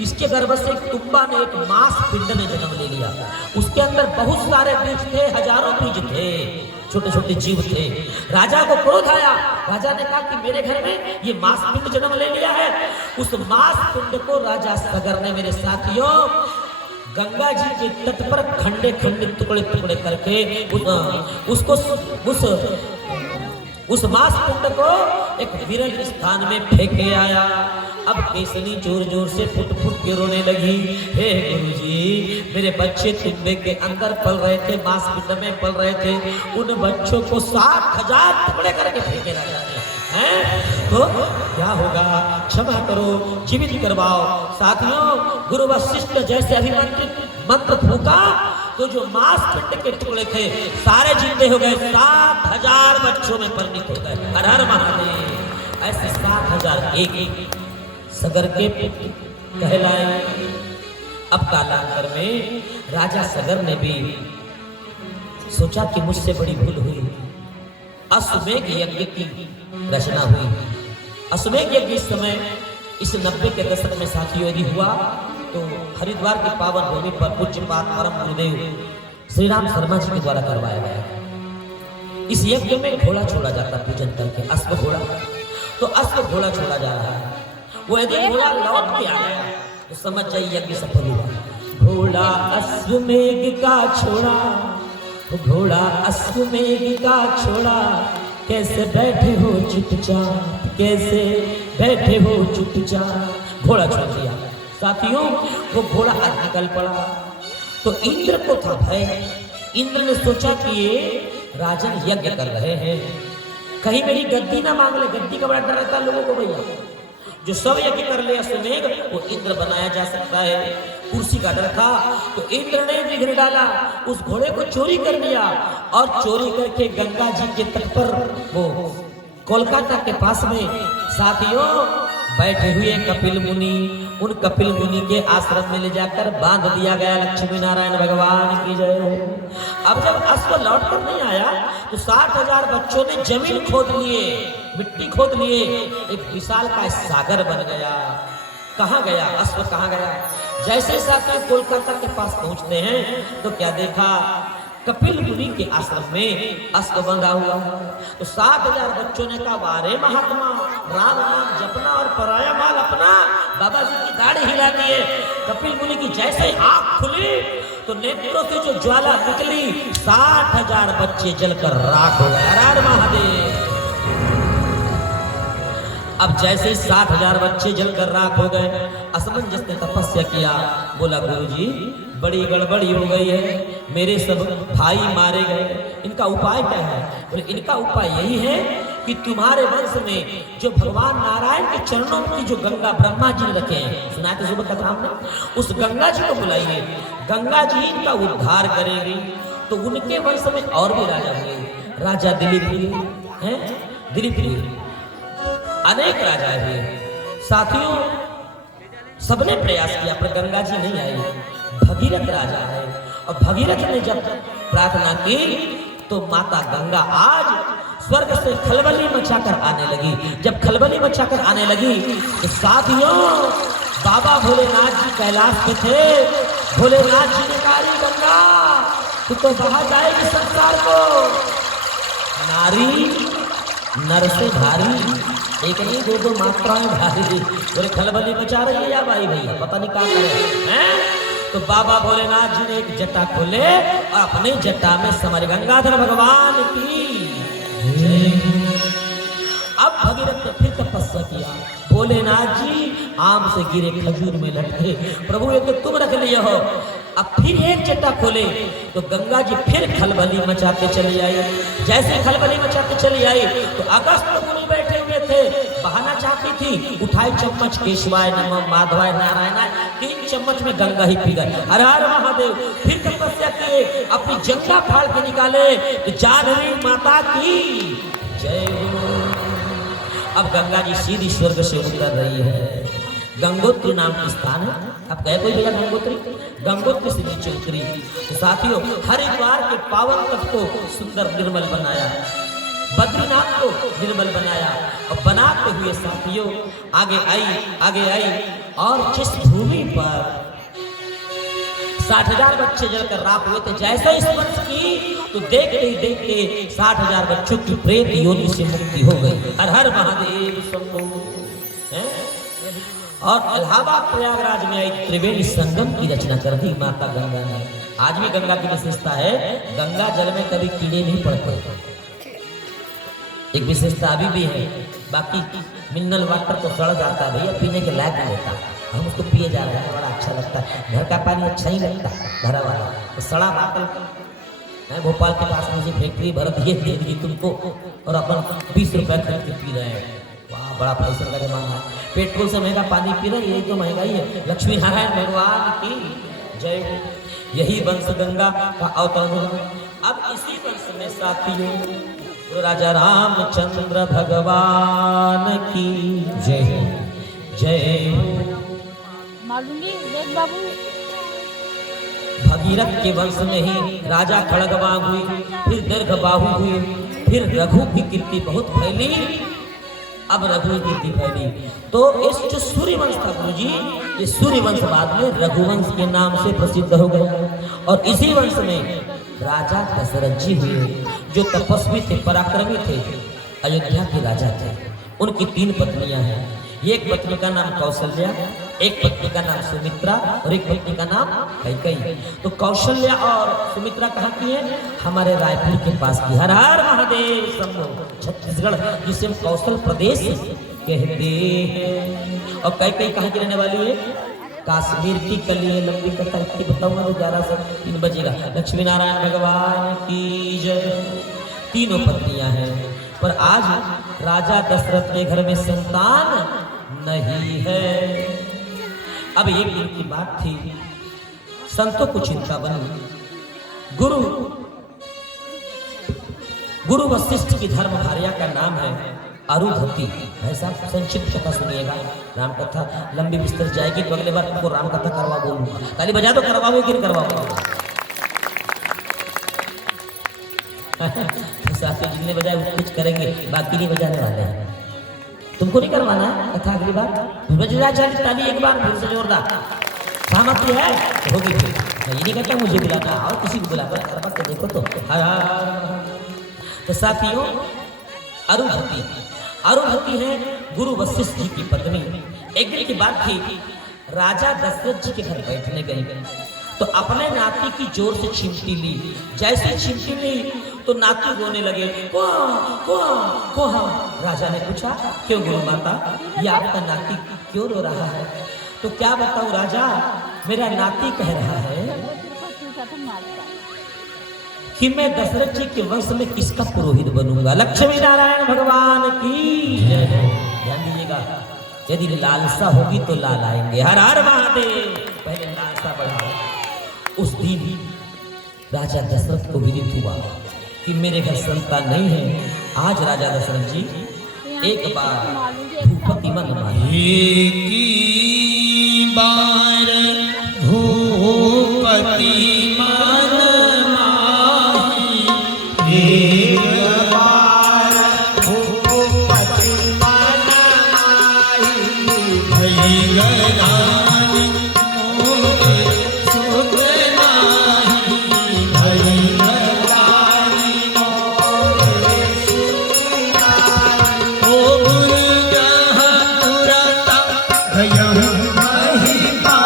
इसके गर्भ से एक तुम्बा ने, एक मांस पिंड ने जन्म ले लिया। उसके अंदर बहुत सारे बीज थे, हजारों बीज थे, छोटे छोटे जीव थे। राजा को क्रोध आया। राजा ने कहा कि मेरे घर में ये मांस पिंड जन्म ले लिया है। उस मांस पिंड को राजा सगर ने, मेरे साथियों, गंगा जी के तट पर खंडे खंडे टुकड़े टुकड़े करके उस मांस पिंड को एक विरल स्थान में फेंके आया। अब केसनी जोर जोर से फुट फुट के रोने लगी। हे गुरुजी, मेरे बच्चे तुम्बे के अंदर पल रहे थे, मांस पिंड में पल रहे थे, उन बच्चों को 60,000 टुकड़े करके फेंके राजा ने। तो क्या होगा? क्षमा करो, जीवित करवाओ। साथियों, गुरु वशिष्ठ जैसे अभिमंत्रित मंत्र फूका तो जो मांस पिंड के टुकड़े थे सारे जिंदे हो गए, 60,000 बच्चों में परिणित हो गए। हर हर महादेव। ऐसे 60,000 एक सगर के कहलाए। अब कालांतर में राजा सगर ने भी सोचा कि मुझसे बड़ी भूल हुई। अश्वमेघ यज्ञ की रचना हुई। अश्वमेघ यज्ञ इस समय इस 90 के दशक में साथियों यदि हुआ तो हरिद्वार की पावन भूमि पर पूज्यपाद परम गुरुदेव श्री राम शर्मा जी के द्वारा करवाया गया। इस यज्ञ में घोड़ा छोड़ा जाता पूजन करके, अश्व घोड़ा। तो अश्व घोड़ा छोड़ा जा रहा है। वो यदि घोड़ा लौट के आ गया तो समझ जाइए यज्ञ सफल हुआ। घोड़ा अश्वमेघ का छोड़ा, घोड़ा अश्वमेघ का छोड़ा, कैसे बैठे हो चुपचाप, कैसे बैठे हो चुपचाप। घोड़ा छोड़ दिया। साथियों, वो घोड़ा आज निकल पड़ा। तो इंद्र को था भय। इंद्र ने सोचा कि ये राजन यज्ञ कर रहे हैं, कहीं मेरी गद्दी ना मांग ले। गद्दी का बड़ा डर रहता है लोगों को भैया। जो सब यज्ञ कर ले अश्वमेघ, वो इंद्र बनाया जा सकता है, कुर्सी का डर था। तो इंद्र ने विघ्न डाला, उस घोड़े को चोरी कर लिया और चोरी करके गंगा जी के तट पर, वो कोलकाता के पास में साथियों बैठे हुए कपिल मुनि, उन कपिल मुनि के आश्रम में ले जाकर बांध दिया गया। लक्ष्मी नारायण भगवान की जय। अब जब अश्व लौट कर नहीं आया तो 60,000 बच्चों ने जमीन खोद लिए, मिट्टी खोद लिए, एक विशाल का सागर बन गया। कहाँ गया अश्व, कहाँ गया? जैसे साथ कोलकाता के पास पहुंचते हैं तो क्या देखा? कपिल मुनि के आश्रम में अश्व बंधा हुआ। तो 60,000 बच्चों ने कहा, वारे महात्मा, राम नाम जपना और पराया माल अपना। बाबा जी की दाढ़ी हिला दिए। कपिल मुनि की जैसे ही आंख खुली तो नेत्रों से जो ज्वाला निकली, 60,000 बच्चे जलकर राख हो गए। हर हर महादेव। अब जैसे ही 60,000 बच्चे जलकर राख हो गए, असमंजस ने तपस्या किया। बोला, गुरुजी बड़ी गड़बड़ी हो गई है, मेरे सब भाई मारे गए, इनका उपाय क्या है? बोले, इनका उपाय यही है कि तुम्हारे वंश में जो भगवान नारायण के चरणों की जो गंगा ब्रह्मा जी ने रखे हैं, सुना तो सुबह कथा हमने, उस गंगा जी को बुलाइए। गंगा जी इनका उद्धार करेगी। तो उनके वंश में और भी राजा हुए। राजा दिलीप हैं, दिलीप अनेक राजा हुए। साथियों, सबने प्रयास किया पर गंगा जी नहीं आई। भगीरथ राजा है और भगीरथ ने जब प्रार्थना की तो माता गंगा आज स्वर्ग से खलबली मचाकर आने लगी। जब खलबली मचाकर आने लगी तो साथियों, बाबा भोलेनाथ जी कैलाश पे थे। भोलेनाथ जी ने कहा, गंगा तू तो बहा जाएगी संसार को, नारी नर से भारी, एक नहीं दो दो मात्राएं भारी। बोले, खलबली मचा रही है या भाई भैया, पता नहीं क्या करे हैं? तो बाबा भोलेनाथ जी ने एक जटा खोले और अपने जटा में समर गंगाधर भगवान की जय। अब भगीरथ ने फिर तपस्या किया। भोलेनाथ जी आम से गिरे खजूर में लटके, प्रभु ये तो तुम रख लिए हो। अब फिर एक जटा खोले तो गंगा जी फिर खलबली मचाते चली आई। जैसे खलबली मचाते चली आई तो अगस्त मुनि बैठे हुए थे, बहाना चाहती थी, उठाई चम्मच, केशवाय नमः माधवाय नारायणाय, 3 चम्मच में गंगा ही पी गए। हर हर महादेव। फिर तपस्या किए, अपनी जंगा फाड़ के निकाले, जाह्नवी माता की जय हो। अब गंगा जी सीधी स्वर्ग से उतर रही है। गंगोत्री नाम की स्थान है। आप कहे कोई भैया गंगोत्री? गंगोत्री से नीचे उतरी। तो साथियों, हरिद्वार के पावन तट को सुंदर निर्मल बनाया, बद्रीनाथ को निर्मल बनाया और बनाते हुए साथियों आगे आई और जिस भूमि पर 60,000 बच्चे जलकर राख हुए थे, जैसा स्पर्श की तो देखते ही देखते 60,000 बच्चों की प्रेत योनि से मुक्ति हो गई। हर हर महादेव शंभो। और इलाहाबाद प्रयागराज में आई त्रिवेणी संगम की रचना कर दी माता गंगा ने। आज भी गंगा की विशेषता है, गंगा जल में कभी कीड़े नहीं पड़ते, एक विशेषता अभी भी है। बाकी मिनरल वाटर तो सड़ जाता है भैया, पीने के लायक नहीं होता, हम उसको पिए जा रहे हैं, बड़ा अच्छा लगता है। घर का पानी अच्छा ही लगता है, भरा वाला तो सड़ा बाटल। मैं भोपाल के पास मुझे फैक्ट्री भर दिए दे दी तुमको, और अपन 20 रुपए खरीद के पी रहे हैं। वाह, बड़ा फैशन का जमाना है। पेट्रोल से महंगा पानी पी रहे हैं, यही तो महंगाई है। लक्ष्मी नारायण भगवान की जय हो। यही वंश गंगा का अवतरण। अब इसी वंश में साथियों राजा रामचंद्र भगवान की जय जय हो। मालूंगी देख बाबू, भगीरथ के वंश में ही राजा खड़गवान हुई, फिर दीर्घबाहु हुई, फिर रघु की कीर्ति बहुत फैली। अब रघु की कीर्ति फैली तो इस जो सूर्यवंश था गुरुजी, ये सूर्यवंश बाद में रघुवंश के नाम से प्रसिद्ध हो गया। और इसी वंश में राजा दशरथ जी हुए, जो तपस्वी थे, पराक्रमी थे, अयोध्या के राजा थे। उनकी 3 पत्नियां हैं। एक पत्नी का नाम कौशल्या, एक पत्नी का नाम सुमित्रा और एक पत्नी का नाम कैकेयी। तो कौशल्या और सुमित्रा कहाँ की है? हमारे रायपुर के पास की। हर हर महादेव शंभो। छत्तीसगढ़ जिसे हम कौशल प्रदेश कहते हैं। और कैकेयी कहाँ की रहने वाली है? कश्मीर की कली। लंबी कथा इतनी बताऊंगा तो 11 से 3 बजेगा। लक्ष्मी नारायण भगवान की जय। 3 पत्नियां हैं, पर आज राजा दशरथ के घर में संतान नहीं है। अब एक दिन की बात थी, संतों को चिंता बनी। गुरु वशिष्ठ की धर्म भार्या का नाम है अरुधति। ऐसा संक्षिप्त कथा सुनिएगा। राम कथा लंबी विस्तृत जाएगी तो अगले बार तुमको राम कथा करवा बोलूंगा। ताली बजा दो, करवाओगे कि नहीं करवाओगे? जितने बजाए कुछ करेंगे, बाकी नहीं बजाने वाले हैं। तुमको नहीं करवाना है कथा अगली बार? ताली एक बार फिर से जोरदार। सहमति है तो होगी। फिर मैं ये नहीं कहता मुझे बुलाना और किसी को बुला कर तो देखो तो। तो साथियों, अरुधति है गुरु वशिष्ठ जी की पत्नी। एक दिन की बात थी, राजा दशरथ जी के घर बैठने गई तो अपने नाती की जोर से चिमटी ली। जैसे चिमटी ली तो नाती रोने लगे, कोहा। राजा ने पूछा, क्यों गुरु माता, ये आपका नाती क्यों रो रहा है? तो क्या बताऊं राजा, मेरा नाती कह रहा है कि मैं दशरथ जी के वंश में किसका पुरोहित बनूंगा। लक्ष्मी नारायण भगवान की जय। ध्यान दीजिएगा, यदि लालसा होगी तो लाल आएंगे। हर हर महादेव। पहले लालसा बढ़ाओ। उस दिन राजा दशरथ को विदित हुआ कि मेरे घर संतान नहीं है। आज राजा दशरथ जी एक बार भूपति मन माहे। एक बार भूपति मन माही, एक बार भूपति मन माही, भई गरानी मोरे सुख नाही, भई गरानी मोरे सुख नाही। ओ गुरु ग्रह तुरता भयहु महिमा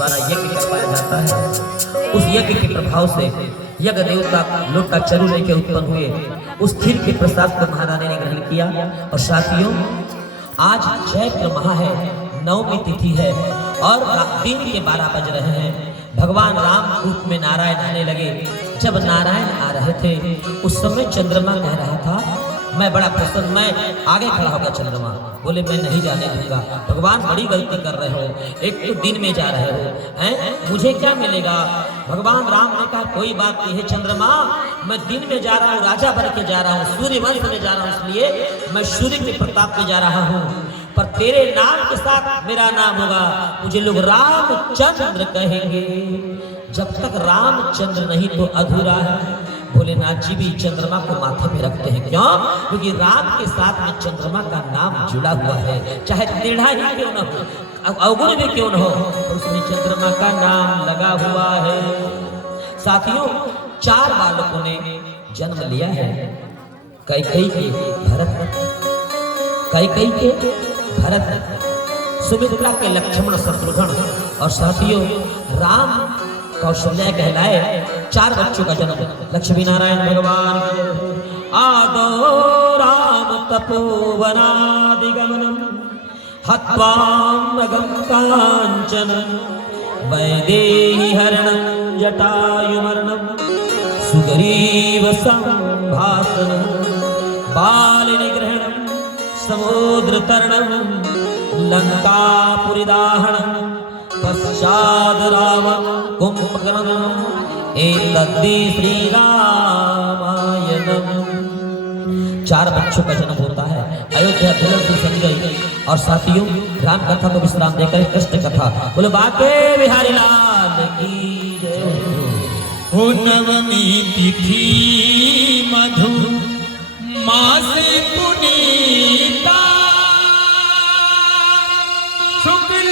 द्वारा यज्ञ करवाया जाता है। उस यज्ञ के प्रभाव से यज्ञ देवता लोटा चरु लेके उत्पन्न हुए। उस खीर के प्रसाद को महारानी ने ग्रहण किया। और साथियों, आज चैत्र माह है, नवमी तिथि है और दिन के 12 बज रहे हैं। भगवान राम रूप में नारायण आने लगे। जब नारायण आ रहे थे उस समय चंद्रमा कह रहा था, मैं बड़ा प्रसन्न, मैं आगे खड़ा होगा। चंद्रमा बोले मैं नहीं जाने दूंगा। भगवान बड़ी गलती कर रहे हो, एक तो दिन में जा रहे हो, हैं मुझे क्या मिलेगा। भगवान राम ने कहा कोई बात नहीं है चंद्रमा, मैं दिन में जा रहा हूँ, राजा बन के जा रहा हूँ, सूर्य वंश में जा रहा हूँ, इसलिए मैं सूर्य के प्रताप में जा रहा हूँ। पर तेरे नाम के साथ मेरा नाम होगा, मुझे लोग रामचंद्र कहेंगे। जब तक रामचंद्र नहीं तो अधूरा है। भोलेनाथ जी भी चंद्रमा को माथे पे रखते हैं। क्यों? क्योंकि राम के साथ में चंद्रमा का नाम जुड़ा हुआ है, चाहे टेढ़ा ही क्यों न हो, अवगुण भी क्यों न हो, उसमें चंद्रमा का नाम लगा हुआ है। साथियों, 4 बालकों ने जन्म लिया है। कैकेयी के भरत, कैकेयी के भरत, सुमित्रा के लक्ष्मण शत्रुघ्न और साथियों राम कौशल्या कहलाए। 4 बच्चों का जन्म लक्ष्मी नारायण भगवान। आदो राम तपोवनादिगमनम हत्वामृगं कांचनं वैदेही हरणं जटायुमर्णं सुग्रीव संभाषणं बालनिग्रहणं समुद्रतरणं लंकापुरीदाहरणं पश्चाद रावण कुंभकर्णम् एतद्धि श्री रामायणम्। 4 बच्चों का जन्म होता है। अयोध्या दुल्हन से सज गई। और साथियों, राम कथा को विश्राम देकर कृष्ण कथा बोलो बाके बिहारी लाल की जय। हो नवमी तिथि मधु मास पुनीता शुक्ल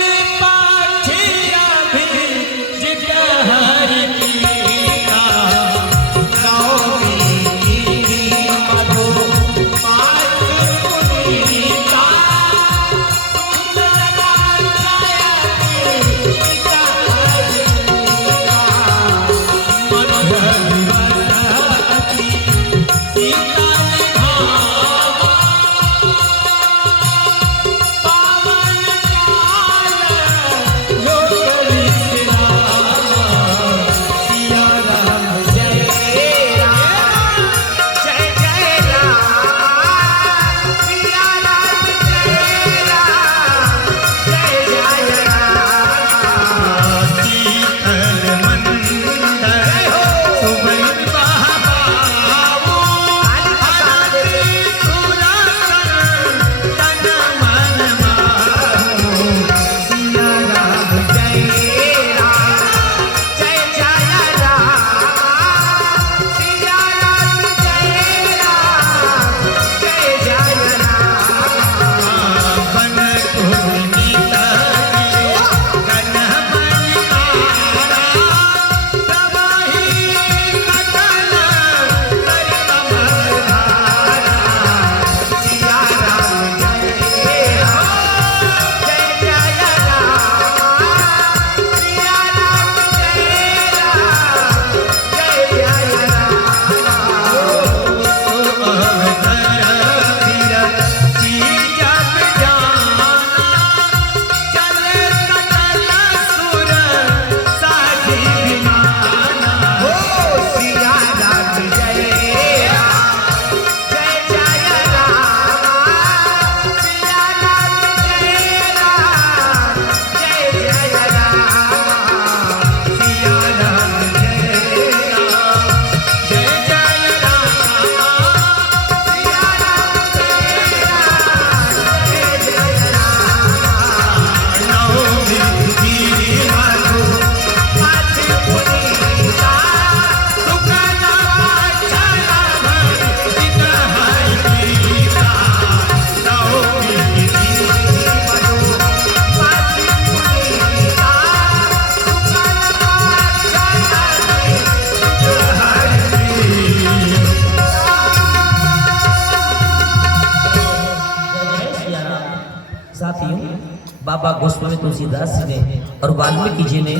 बाबा गोस्वामी तुलसीदास जी ने और वाल्मीकि जी ने,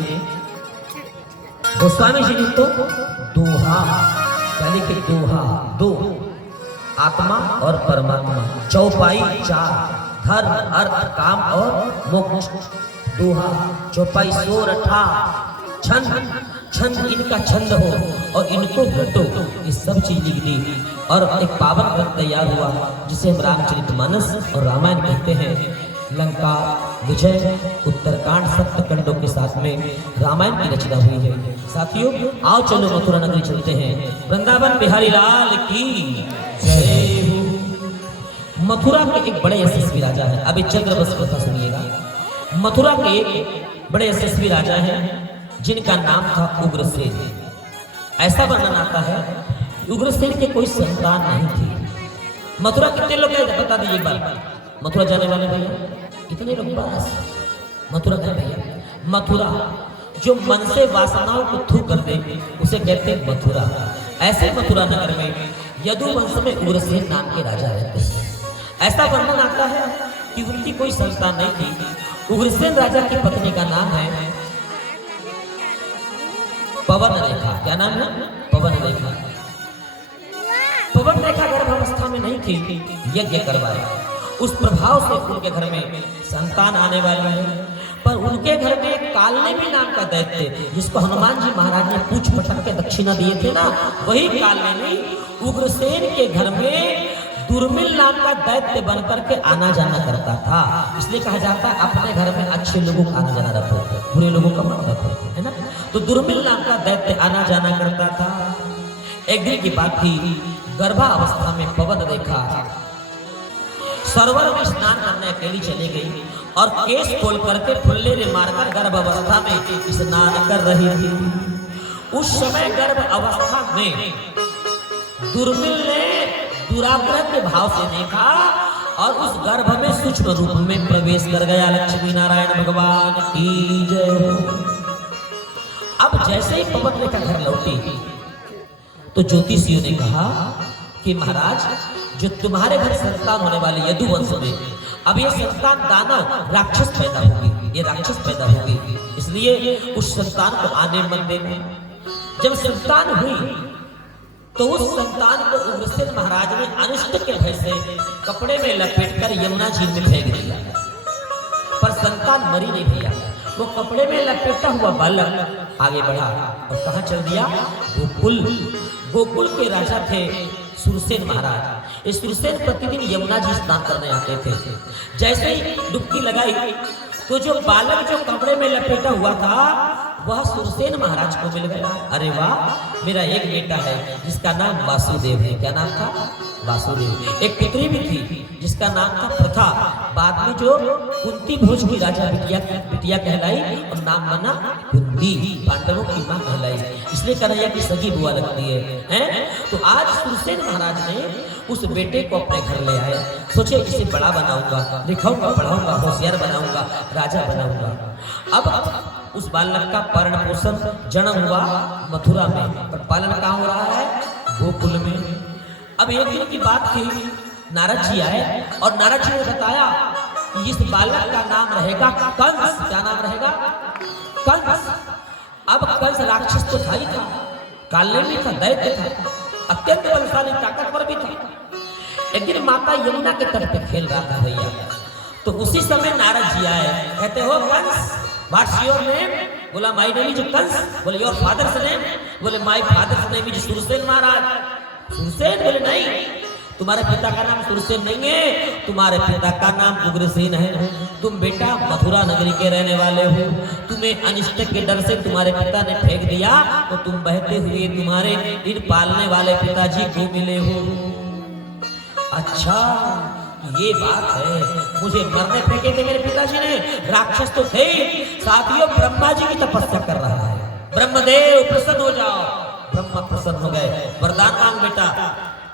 गोस्वामी जी ने तो दोहा यानी कि दोहा, दो आत्मा और परमात्मा, चौपाई चार, धर्म अर्थ काम और मोक्ष, दोहा चौपाई 108, छंद छंद इनका छंद हो और इनको घटो, ये सब चीज लिख दी और एक पावन ग्रंथ तैयार हुआ जिसे हम रामचरितमानस और रामायण कहते हैं। लंका विजय उत्तरकांड सप्तखंडों के साथ में रामायण की रचना हुई है। साथियों आओ चलो मथुरा नगरी चलते हैं। वृंदावन बिहारी लाल की जय हो। मथुरा के एक बड़े यशस्वी राजा है, अभी चंद्रवंश कथा सुनिएगा। मथुरा के एक बड़े यशस्वी राजा हैं जिनका नाम था उग्रसेन। ऐसा वर्णन आता है उग्रसेन के कोई संतान नहीं थी। मथुरा कितने लोग हैं बता दीजिए एक बार, मथुरा जाने वाले भैया कितने लोग पास मथुरा गए भैया? मथुरा जो मन से वासनाओं को थू कर दे उसे कहते हैं मथुरा। ऐसे मथुरा नगर में यदुवंश में उग्रसेन नाम के राजा रहते हैं। ऐसा वर्णन आता है कि उनकी कोई संतान नहीं थी। उग्रसेन राजा की पत्नी का नाम है पवन रेखा। क्या नाम है? पवन रेखा। पवन रेखा गर्भावस्था में नहीं थी, यज्ञ करवाया। उस प्रभाव से उनके घर में संतान आने वाली है। पर उनके घर में एक कालनेमी नाम का दैत्य, जिसको हनुमान जी महाराज ने पूछ पटक के दक्षिणा दिए थे ना, वही कालनेमी उग्रसेन के घर में दुर्मिल नाम का दैत्य बन करके आना जाना करता था। इसलिए कहा जाता है अपने घर में अच्छे लोगों का आना जाना रखो, बुरे लोगों का मत रखो, है ना। तो दुर्मिल नाम का दैत्य आना जाना करता था। एक दिन की बात थी, गर्भावस्था में पवन रेखा सरोवर में स्नान करने अकेली चली गई और केस खोल करके फुल्ले रे मारकर गर्भावस्था में स्नान कर रही थी। उस समय गर्भ अवस्था में दुर्मिल ने दुराग्रह के भाव से देखा और उस गर्भ में सूक्ष्म रूप में प्रवेश कर गया। लक्ष्मी नारायण भगवान की जय हो। अब जैसे ही पवन रेखा घर लौटी तो ज्योतिषियों ने कहा कि महाराज जो तुम्हारे घर संतान होने वाले यदुवंश में अब ये संतान दानव राक्षस पैदा होगी, ये राक्षस पैदा होगी, इसलिए उस संतान को आने मत देना। जब संतान हुई तो उस संतान को उग्रसेन महाराज ने अनिष्ट के भय से कपड़े में लपेटकर यमुना झील में फेंक दिया। पर संतान मरी नहीं भैया, वो कपड़े में लपेटा हुआ बालक आगे बढ़ा और कहाँ चल दिया? गोकुल। गोकुल के राजा थे सुरसेन महाराज। इस सुरसेन प्रतिदिन यमुना जी स्नान करने आते थे। जैसे ही डुबकी लगाई तो जो बालक जो कपड़े में लपेटा हुआ था वह सुरसेन महाराज को मिल गया। अरे वाह, मेरा एक बेटा है जिसका नाम वासुदेव है। क्या नाम था? वासुदेव। एक पुत्री भी थी जिसका नाम था प्रथा। बाद में जो कुंती भोज की राजा बिटिया कहलाई और नाम बना कुंती, पांडवों की मां कहलाई, इसलिए कन्हैया की सगी बुआ लगती है। तो आज सुरसेन महाराज ने उस बेटे को अपने घर ले आए। सोचे इसे बड़ा बनाऊंगा, लिखाऊंगा, पढ़ाऊंगा, होशियार बनाऊंगा, राजा बनाऊंगा। अब उस बालक का पालन पोषण जन्म हुआ मथुरा में, पर पालन कहाँ हो रहा है? गोकुल में। अब एक दिन की बात थी, नारद जी आए और नारद जी ने बताया कि इस बालक का नाम रहेगा कंस। क्या नाम रहेगा? कंस। अब कंस राक्षस तो था ही था, कालनेमी था, दैत्य था, अत्यंत बलशाली, ताकतवर भी था। एक दिन माता यमुना के तट पे खेल रहा था भैया, तो उसी समय नारद जी आए। कहते हो कंस, व्हाट्स योर नेम? बोला माय नेम इज कंस। बोले योर फादर्स नेम? बोले my father's name is Sursen महाराज। सुरसेन? बोले नहीं, तुम्हारे पिता का नाम सुरसेन नहीं है, तुम्हारे पिता का नाम उग्रसेन है। तुम बेटा मथुरा नगरी के रहने वाले हो, तुम्हें अनिष्ट के डर से तुम्हारे पिता ने फेंक दिया तो तुम बहते हुए तुम्हारे इन पालने वाले पिताजी को मिले हो। अच्छा ये बात है, मुझे मरने फेंके थे मेरे पिताजी ने, राक्षस तो थे। साथियों ब्रह्मा जी की तपस्या कर रहा है, ब्रह्मदेव प्रसन्न हो जाओ। ब्रह्मा प्रसन्न हो गए, वरदान मांग बेटा।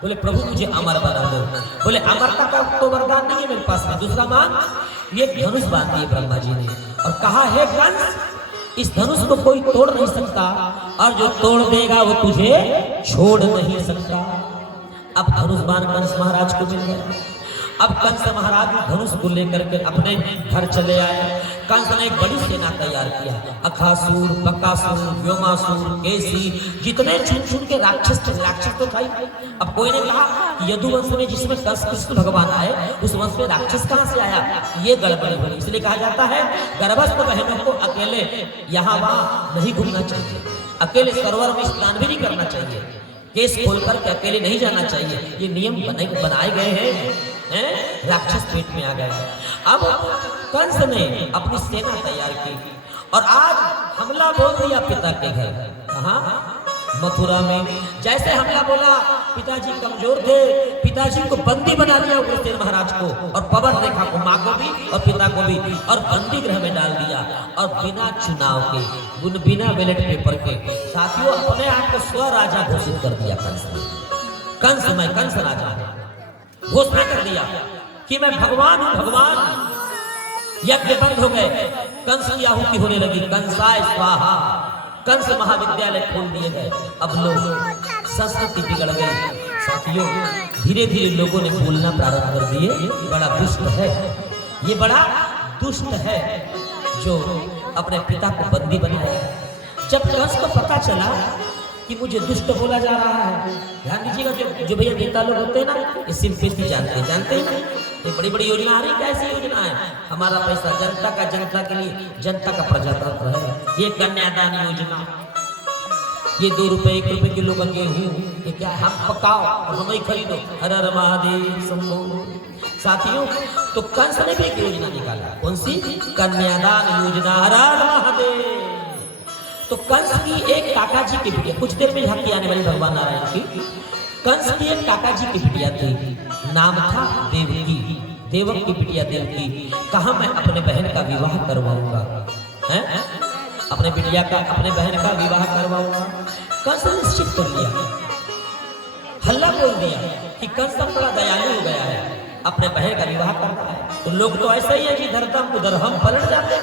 बोले प्रभु मुझे अमर बना दो। बोले अमरता का तो वरदान नहीं है मेरे पास में, दूसरा मांग। ये धनुष बांध दिए ब्रह्मा जी ने और कहा है कंस, इस धनुष को कोई तोड़ नहीं सकता और जो तोड़ देगा वो तुझे छोड़ नहीं सकता। अब धनुष बाण कंस महाराज को मिल गया। अब कंस महाराज धनुष को लेकर के अपने घर चले आए। कंस ने एक बड़ी सेना तैयार किया। अखासुर, बकासुर, व्योमासुर, केसी, जितने छुन के राक्षस थे, राक्षस तो था ही। अब कोई ने कहा कि यदुवंश में जिसमें कंस कृष्ण भगवान आए, उस वंश में राक्षस कहां से आया? ये गड़बड़ी हुई। इसलिए कहा जाता है गर्भस्थ बहनों को अकेले यहाँ वहां नहीं घूमना चाहिए, अकेले सरोवर में स्नान भी नहीं करना चाहिए, केस खोलकर के अकेले नहीं जाना चाहिए। ये नियम बनाए गए हैं। राक्षस पेट में आ गए। अब कंस ने अपनी सेना तैयार की और आज हमला बोल दिया पिता के घर। कहाँ? मथुरा में। जैसे हमला बोला, पिताजी कमजोर थे, पिताजी को बंदी बना लिया उग्रसेन महाराज को, और पवन रेखा को, माँ को भी और पिता को भी, और बंदी गृह में डाल दिया। और बिना चुनाव के, बिना बैलेट पेपर के, साथियों अपने आप को स्व राजा घोषित कर दिया कंस ने। कंस राजा घोषणा कर दिया कि मैं भगवान हूं, भगवान। यज्ञ बंद हो गए, कंस की आहुति होने लगी। कंसाय स्वाहा, कंस महाविद्यालय खोल दिए गए। अब लोग संस्कृति बिगड़ गई। साथियों धीरे धीरे लोगों ने बोलना प्रारंभ कर दिए, बड़ा दुष्ट है, ये बड़ा दुष्ट है जो अपने पिता को बंदी बनाया। जब कंस को पता चला कि मुझे दुष्ट बोला जा रहा है, ध्यान दीजिएगा, जो भैया नेता लोग होते हैं ना, ये सिंपैथी जानते हैं। ये बड़ी बड़ी योजना आ रही, कैसी योजना है? हमारा पैसा जनता के लिए, जनता का प्रजातंत्र है। ये कन्यादान योजना, ये 2 रुपए 1 रुपए किलो का गेहूं, ये क्या है? हम पकाओ और हम ही खरीदो। हर हर महादेव शंभो। साथियों तो कंस ने भी एक योजना निकाला। कौन सी? कन्यादान योजना। हर हर महादेव। तो कंस की एक काका जी की बिटिया, कुछ देर में झांकी आने वाली भगवान नारायण की, कंस की एक काका जी की बिटिया थी, नाम था देवकी। देवक की बिटिया देवकी। कहा मैं अपने बहन का विवाह करवाऊंगा, अपने बहन का विवाह करवाऊंगा। कंस ने निश्चित कर लिया, हल्ला बोल दिया कि कंस बड़ा दयालु हो गया है, अपने बहन का विवाह करना है। तो लोग तो ऐसा ही है कि धरतम उधर हम पलट जाते हैं,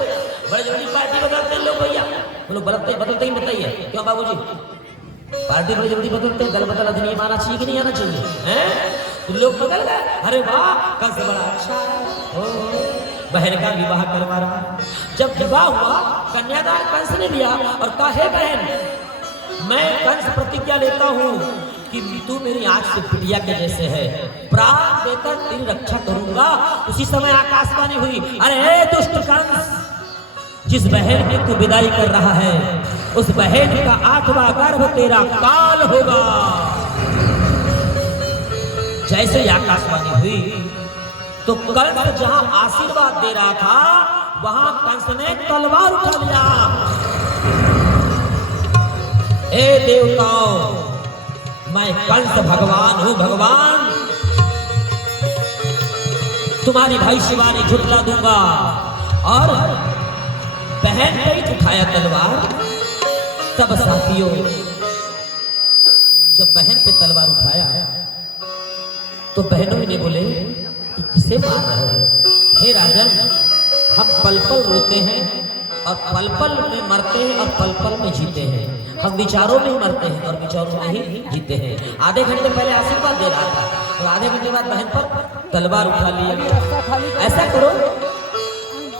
बड़े बड़ी पार्टी बदलते हैं लोग। भैया लोग बदलते ही बताइए क्यों बाबूजी? पार्टी बड़ी जल्दी बदलते हैं, दल बदल अधिनियम आना चाहिए कि नहीं आना चाहिए? तो लोग बदल गए, अरे वाह कंस बड़ा अच्छा है, बहन का विवाह करवा रहा। जब विवाह हुआ, कन्यादान कंस ने लिया और कहा, हे बहन, मैं कंस प्रतिज्ञा लेता हूँ कि तू मेरी आंख से बिटिया के जैसे है, प्राण देकर तेरी रक्षा करूंगा। उसी समय आकाशवाणी हुई, अरे दुष्ट कंस, जिस बहन की तू विदाई कर रहा है, उस बहन का 8वां गर्भ तेरा काल होगा। जैसे आकाशवाणी हुई तो कंस जहां आशीर्वाद दे रहा था, वहां कंस ने तलवार उठा लिया। हे देवताओं, मैं कंस भगवान हूं, भगवान। तुम्हारी भाई शिवानी झुटला दूंगा। और बहन ने उठाया तलवार। तब साथियों जब बहन पे तलवार उठाया तो बहनों ने बोले कि किसे मार रहे हो? हे राजन, हम पल पल रोते हैं और पल पल में मरते हैं और पल पल में जीते हैं। हम विचारों में ही मरते हैं और विचारों में ही जीते हैं। आधे घंटे पहले आशीर्वाद दे रहा था और आधे घंटे बाद बहन पर तलवार उठा लिया। ऐसा करो,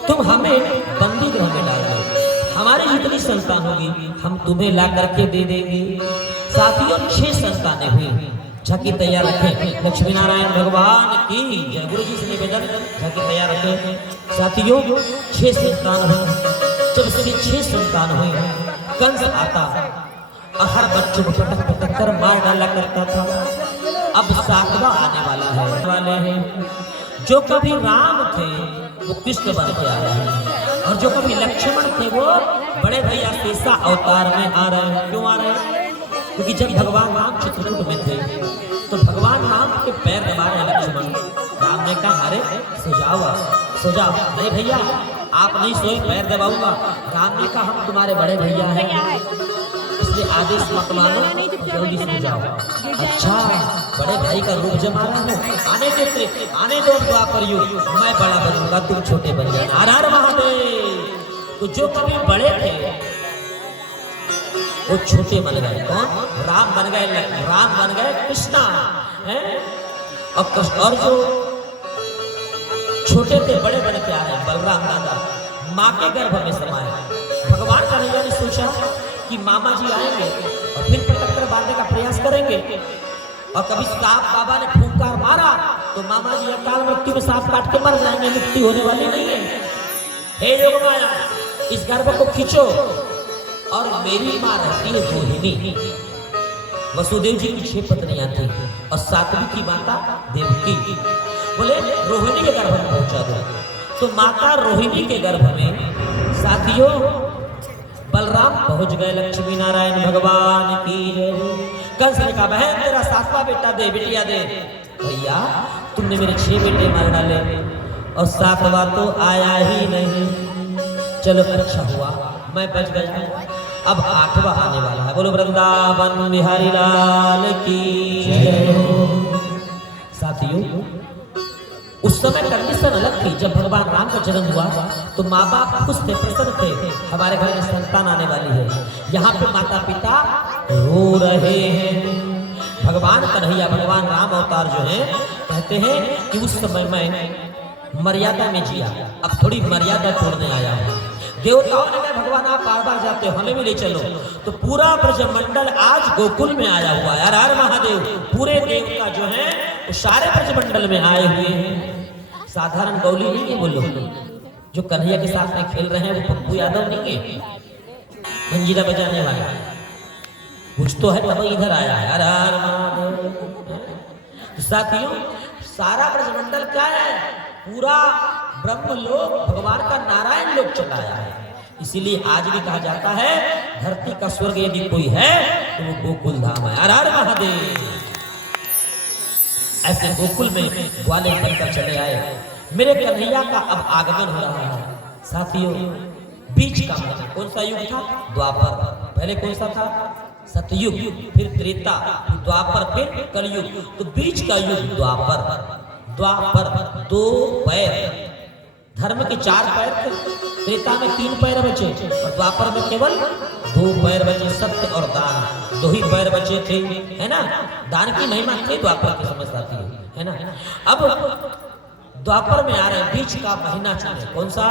तुम हमें बंदी गृह में डाल दो, हमारी जितनी संतान होगी हम तुम्हें ला करके दे देंगे। साथियों 6 संतानें हुई। झांकी तैयार रखें। लक्ष्मी नारायण भगवान की जय। गुरु जी से निवेदन, झांकी तैयार रखें। साथियों 6 संतान हुई। जब सभी 6 संतान हुई, कंस आता और हर बच्चों को पटक पटक कर मार डाला करता था। अब 7वां आने वाला है। जो कभी राम थे वो कृष्ण बन के आ रहे हैं, और जो कभी लक्ष्मण थे वो बड़े भैया शेषा अवतार में आ रहे हैं। क्यों आ रहे हैं? क्योंकि जब भगवान राम चित्रकूट में थे तो भगवान राम के पैर दबा रहे लक्ष्मण। राम ने कहा, अरे सो जाओ। अरे भैया आप नहीं सोए, पैर दबाऊंगा। राम ने कहा, हम तुम्हारे बड़े भैया हैं, इसलिए आदेश मत मानो, जल्दी सो जाओ। अच्छा, बड़े भाई का रूप जमा रहा है, आने दो दुआ करियो, मैं बड़ा बनूंगा, तुम छोटे बन जाए। हर हर महादेव। तो जो कभी बड़े थे वो छोटे बन गए। कौन? राम बन गए कृष्णा है। और जो छोटे थे बड़े बड़े प्यारे बलराम दादा माँ के गर्भ में समाये। भगवान कन्हैया ने सोचा कि मामा जी आएंगे और फिर पटक्कर बांधने का प्रयास करेंगे, और कभी सांप बाबा ने फूंकार मारा तो मामा जी अकाल मृत्यु में सांप काट के मर जाएंगे, मुक्ति होने वाली नहीं है। हे योग माया, इस गर्भ को खींचो। और मेरी माँ रहती है रोहिणी। वसुदेव जी की 6 पत्नियां थी और 7वीं की माता देवकी। बोले रोहिणी के गर्भ में पहुंचा दो, तो माता रोहिणी के गर्भ में साथियों बलराम पहुंच गए। लक्ष्मी नारायण भगवान की जय। कंस ने कहा बहन तेरा 7वां बेटा दे, बिटिया दे। भैया तुमने मेरे 6 बेटे मार डाले और 7वां तो आया ही नहीं। चलो अच्छा हुआ मैं बच गया, अब 8वां आने वाला है। बोलो वृंदावन बिहारी लाल की जय हो। साथियों उस समय कंडीशन अलग थी। जब भगवान राम का जन्म हुआ तो माँ बाप खुश थे, प्रसन्न थे, हमारे घर में संतान आने वाली है। यहाँ पे माता पिता रो रहे हैं। भगवान कन्हैया भगवान राम अवतार जो है कहते हैं कि उस समय मैं मर्यादा में जिया, अब थोड़ी मर्यादा तोड़ने आया हूँ। देवताओं ने कहा भगवान आप बार बार जाते हो, हमें भी ले चलो। तो पूरा ब्रजमंडल आज गोकुल में आया हुआ है। हर हर महादेव। पूरे देवता जो है वो सारे ब्रजमंडल में आए हुए हैं। साधारण गौली नहीं है। बोलो जो कन्हैया के साथ में खेल रहे हैं वो पप्पू यादव नहीं है, मंजीरा बजाने वाला कुछ तो है, तब इधर आया है। हर हर महादेव। तो साथियों सारा ब्रजमंडल क्या है? पूरा ब्रह्म लोक भगवान का नारायण लोक चलाया है। इसीलिए आज भी कहा जाता है धरती का स्वर्ग यदि कोई है तो वो गोकुल धाम है। हर हर महादेव। ऐसे गोकुल में ग्वाले बनकर चले आए। मेरे कन्हैया का अब आगमन हो रहा है। साथियों बीच का कौन सा युग था? द्वापर। पहले कौन सा था? सतयुग, फिर त्रेता, द्वापर, फिर कलयुग। तो बीच का युग द्वापर। द्वापर 2 पैर, धर्म के 4 पैर थे। त्रेता में 3 पैर बचे और द्वापर में केवल 2 पैर बचे। सत्य और दान 2 ही पैर बचे थे, है ना। दान की महिमा थी द्वापर की, समझ आती है ना। अब द्वापर में आ रहे बीच का महीना चले। कौन सा?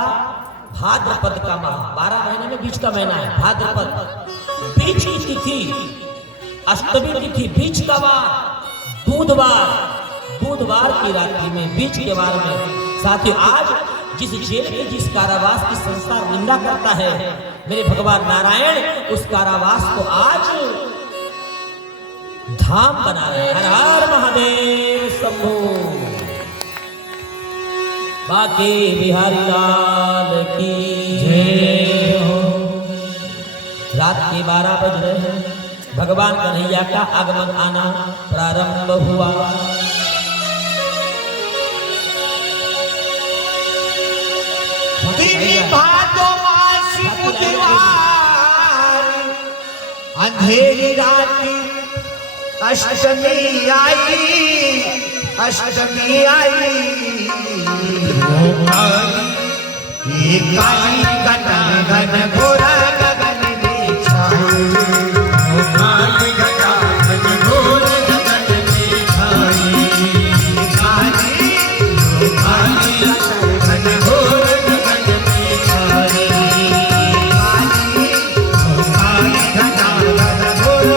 भाद्रपद का माह। 12 महीने में बीच का महीना है भाद्रपद। बीच की तिथि अष्टमी तिथि, बीच का वार बुधवार की रात्रि में, बीच के वार में। साथियों आज जिस जेल के जिस कारावास की संसार निंदा करता है, मेरे भगवान नारायण उस कारावास को आज धाम बना रहे हैं। हर हर महादेव शंभो। बाके बिहारी लाल की जय हो। रात के 12 बज रहे हैं। भगवान कन्हैया का आगमन आना प्रारंभ हुआ। भादो मास बुधवार अंधेरी राती अष्टमी आई, अष्टमी आई। काली घटा घन घोरा गगन में छाई, काली घटा घन घोर गगन में छाई। काली घटा घन घोर गगन में छाई। काली घटा घन घोर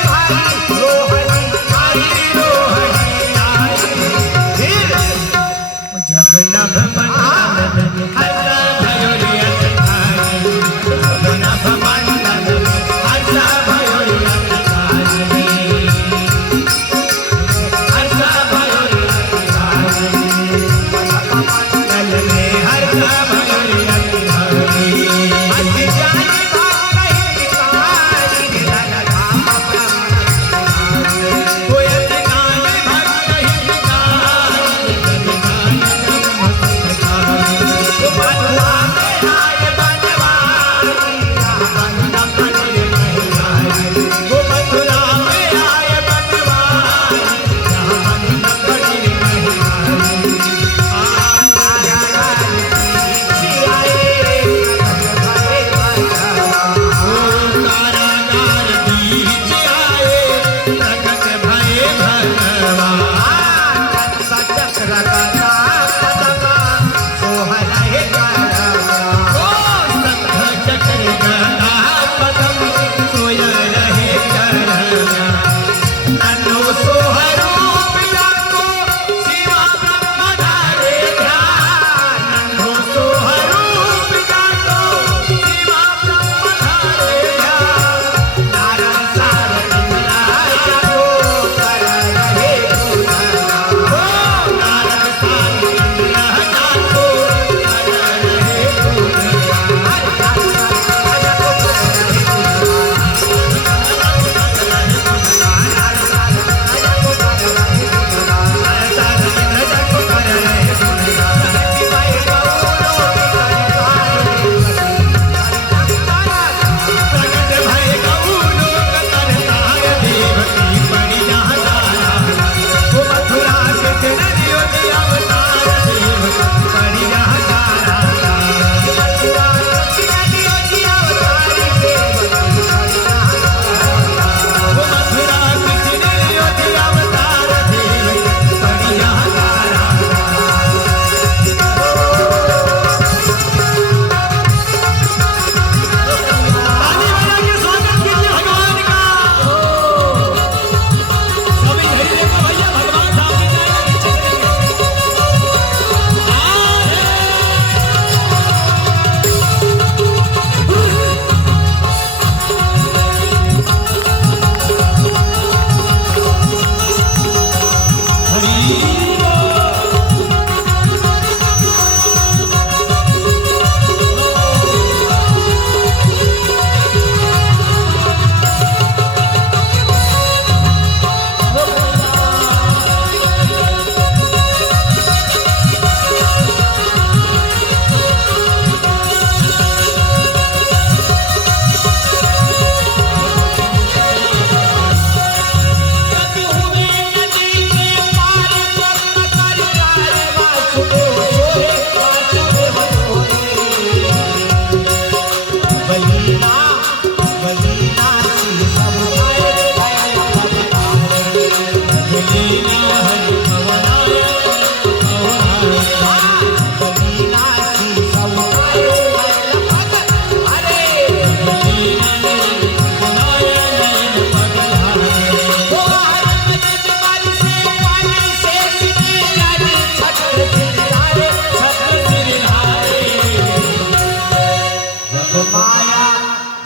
भाई रोहनी आई, रोहनी आई। फिर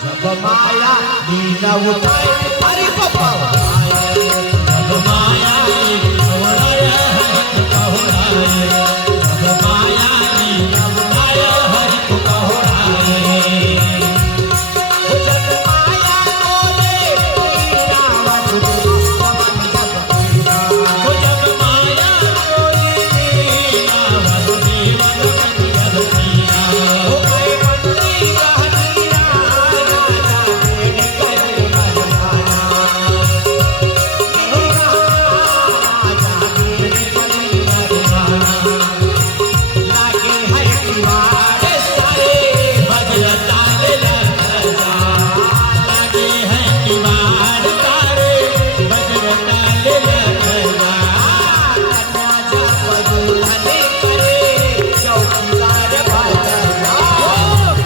जब माया दीन उठाए हरि को पवड़ाए जब माया उड़ाया हरि को उड़ाए जब माया उड़ाया हरि को उड़ाए जब माया बोले रावण जब माया बोली रावण देवन बन गया हो गए मंत्री हजीरा राजा भेड़ कर मरवाया राजा भेड़ कर मरवाया लागे है दीवार सारे बजरता लगा लगे हैं किवाड़ सारे बजरता लगा राजा बदुलने करे चौकीदार बाजा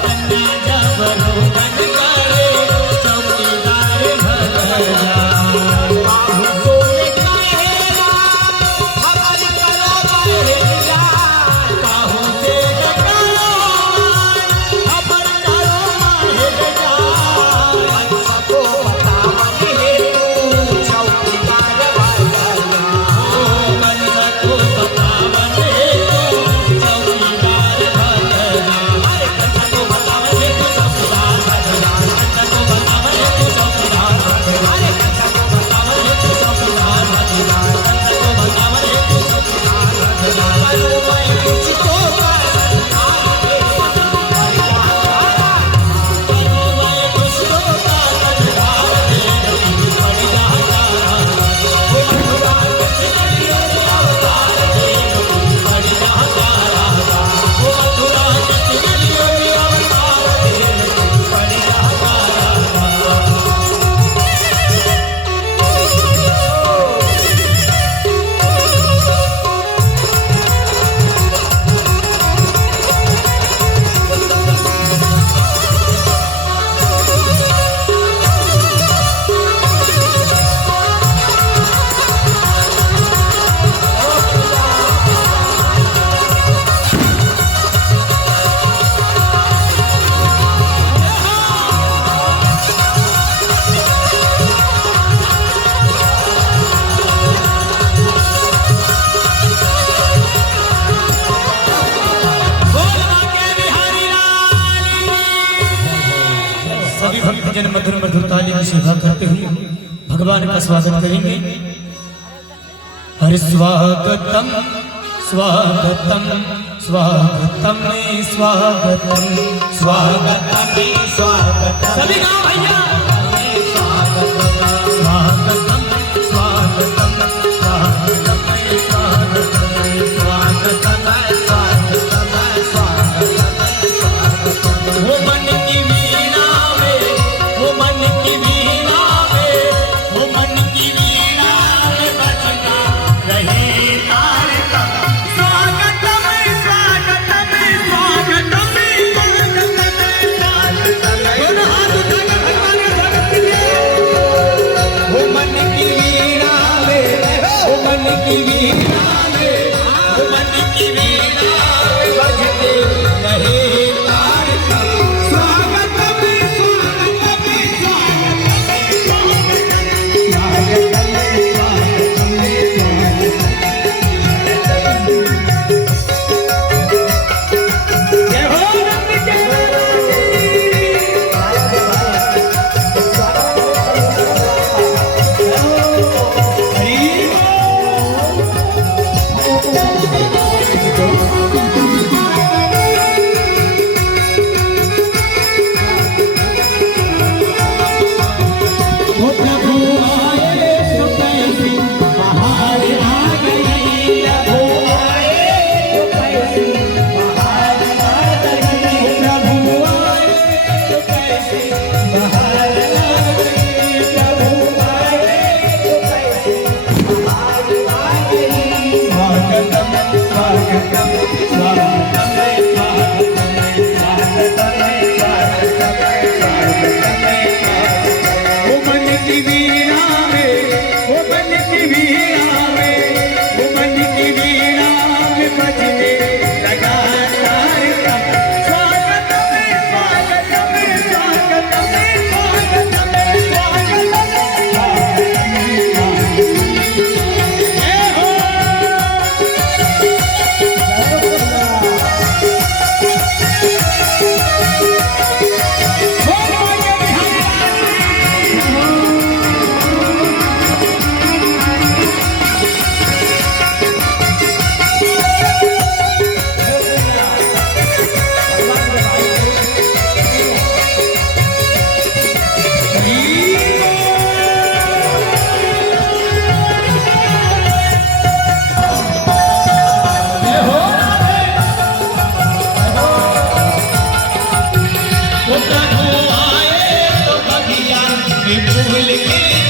कन्या जब रोगन करे चौकीदार भगया बाहु सोने कहेला हमारी करो बहेला काहू से डकारो खबर करो माहिर जा सबको बतावन हे तू चौकीदार बाजा मन को बतावन हे तू चौकीदार भगया अरे कन्या को बतावन हे तू चौकीदार भगया कन्या को बतावन हे तू चौकीदार भगया अरे कन्या को बतावन हे तू चौकीदार भगया कन्या को बतावन हे तू चौकीदार भगया करो मैं तुझको सभी भक्तजन मधुर मधुर ताली की सेवा करते हुए भगवान का स्वागत करेंगे। हरि स्वागतम स्वागतम स्वागतम स्वागतम स्वागतम स्वागत सभी गाँव भैया स्वागत स्वागतम स्वागतम स्वागतम स्वागतम वो मन की वीणा में वो मन की वीणा में वो मन की वीणा में बजना रहे तार का स्वागतम स्वागतम स्वागतम दोनों हाथ उठा के भगवान का स्वागत कीजिए। वो मन की वीणा में वो मन की वीणा में वो मन की वीणा में बजते रहे तार का स्वागतम आए तो बगिया में फूल खिल